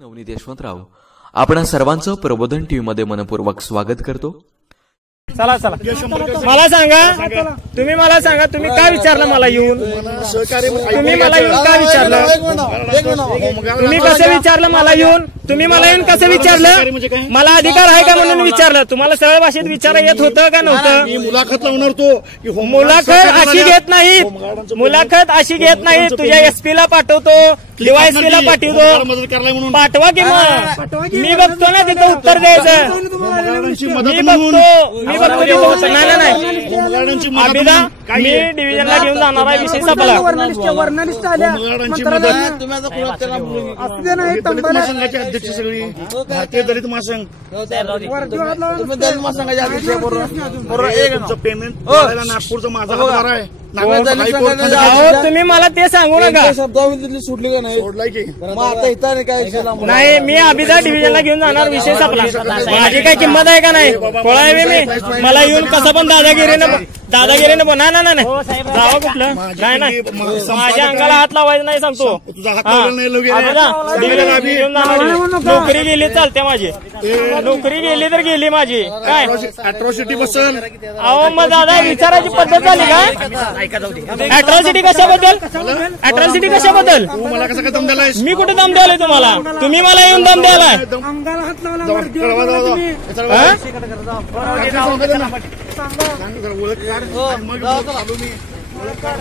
नवनीत यशवंतराव आपण सर्वांचं प्रबोधन टीव्ही मध्ये मनपूर्वक स्वागत करतो। चला चला मला सांगा, तुम्ही मला सांगा, तुम्ही काय विचारलं मला येऊन? तुम्ही मला येऊन काय विचारलं? तुम्ही कसं विचारलं मला येऊन? तुम्ही मला येऊन कसं विचारलं? मला अधिकार आहे का म्हणून विचारलं? तुम्हाला सरळ भाषेत विचारा येत होतं का नव्हतं? मुलाखत लावणार तो मुलाखत अशी घेत नाही, मुलाखत अशी घेत नाही। तुझ्या एसपी ला पाठवतो, डीवायएसपी ला पाठवतो, पाठवा की मग मी बघतो ना तिथं उत्तर द्यायचं। मी बघतो तिथं उत्तर। नाही नाही अभिदा मी डिव्हिजनला घेऊन जाणार आहे, विषय संपला। अध्यक्ष सगळी भारतीय दलित महासंघ पेमेंट नागपूरचा माझा हातभार आहे। तुम्ही मला ते सांगू नका। सुटली का नाही? सोडलाय की नाही, मी अभिदा डिव्हिजनला घेऊन जाणार, विषय संपला। माझी काय किंमत आहे का नाही? कोळा मी मला येऊन कसं पण दादागिरीने नाही नाही जावं कुठलं नाही नाही, माझ्या अंगाला हात लावायचा नाही सांगतो। नोकरी गेली चालते माझी, नोकरी गेली तर गेली माझी। काय अॅट्रॉसिटी बसल? अहो मग दादा विचारायची पद्धत झाली का? अॅट्रॉसिटी कशाबद्दल? अॅट्रॉसिटी कशाबद्दल? मला कसं काय दम द्यायला? मी कुठे दम द्यायला तुम्हाला? तुम्ही मला येऊन दम द्यायला?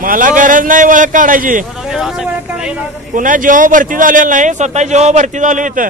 मला गरज नाही ओळख काढायची। पुन्हा जेव्हा भरती झालेलं नाही, स्वतः जेव्हा भरती झाली इथं